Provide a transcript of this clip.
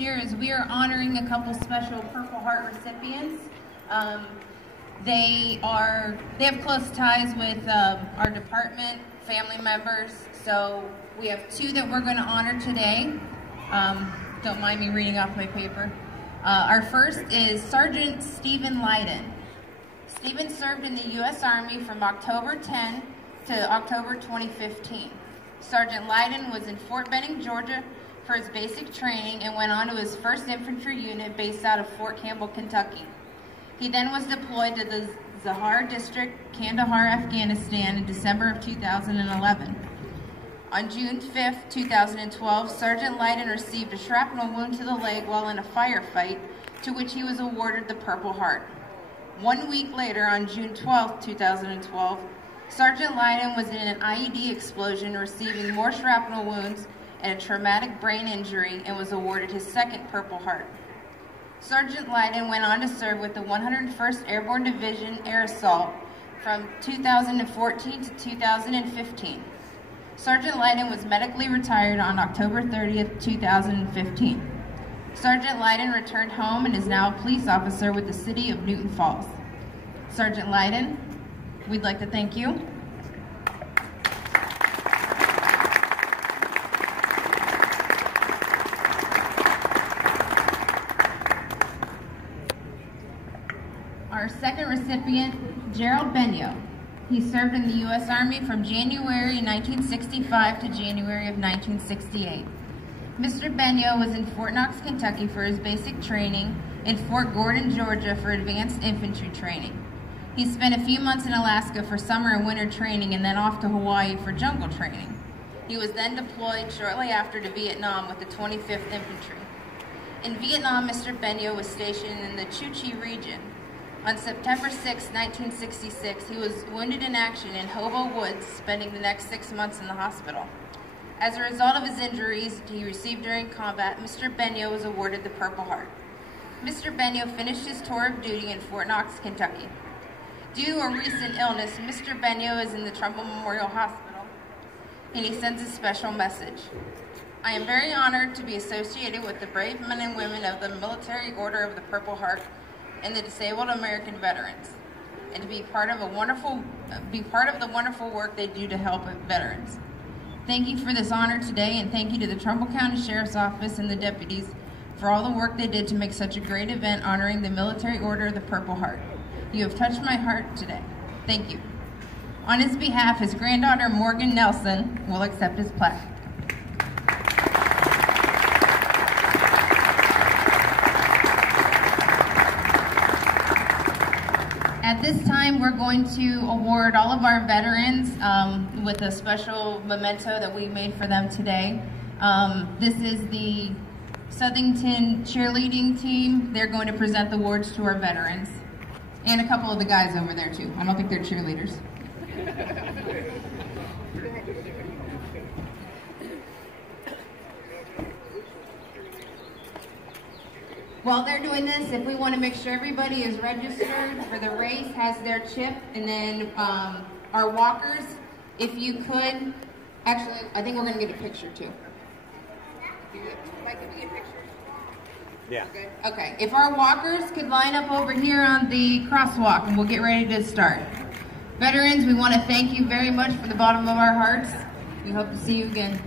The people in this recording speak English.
Year is we are honoring a couple special Purple Heart recipients. They have close ties with our department, family members. So we have two that we're going to honor today. Don't mind me reading off my paper. Our first is Sergeant Stephen Lyden. Stephen served in the U.S. Army from October 10 to October 2015. Sergeant Lyden was in Fort Benning, Georgia for his basic training and went on to his 1st Infantry Unit based out of Fort Campbell, Kentucky. He then was deployed to the Zahar District, Kandahar, Afghanistan in December of 2011. On June 5, 2012, Sergeant Lyden received a shrapnel wound to the leg while in a firefight, to which he was awarded the Purple Heart. 1 week later, on June 12, 2012, Sergeant Lyden was in an IED explosion, receiving more shrapnel wounds and a traumatic brain injury, and was awarded his 2nd Purple Heart. Sergeant Lyden went on to serve with the 101st Airborne Division Air Assault from 2014 to 2015. Sergeant Lyden was medically retired on October 30th, 2015. Sergeant Lyden returned home and is now a police officer with the City of Newton Falls. Sergeant Lyden, we'd like to thank you. Our second recipient, Gerald Benyo. He served in the U.S. Army from January 1965 to January of 1968. Mr. Benyo was in Fort Knox, Kentucky for his basic training, and Fort Gordon, Georgia for advanced infantry training. He spent a few months in Alaska for summer and winter training and then off to Hawaii for jungle training. He was then deployed shortly after to Vietnam with the 25th Infantry. In Vietnam, Mr. Benyo was stationed in the Chu Chi region. On September 6, 1966, he was wounded in action in Hobo Woods, spending the next 6 months in the hospital. As a result of his injuries he received during combat, Mr. Benyo was awarded the Purple Heart. Mr. Benyo finished his tour of duty in Fort Knox, Kentucky. Due to a recent illness, Mr. Benyo is in the Trumbull Memorial Hospital, and he sends a special message. I am very honored to be associated with the brave men and women of the Military Order of the Purple Heart and the disabled American veterans, and to be part of the wonderful work they do to help veterans. Thank you for this honor today, and thank you to the Trumbull County Sheriff's Office and the deputies for all the work they did to make such a great event honoring the Military Order of the Purple Heart. You have touched my heart today. Thank you. On his behalf, his granddaughter Morgan Nelson will accept his plaque. At this time, we're going to award all of our veterans with a special memento that we made for them today. This is the Southington cheerleading team. They're going to present the awards to our veterans. And a couple of the guys over there, too. I don't think they're cheerleaders. While they're doing this, if we want to make sure everybody is registered for the race, has their chip, and then our walkers, if you could, actually, I think we're going to get a picture too. Mike, can we get pictures? Yeah. Okay, if our walkers could line up over here on the crosswalk, and we'll get ready to start. Veterans, we want to thank you very much from the bottom of our hearts. We hope to see you again.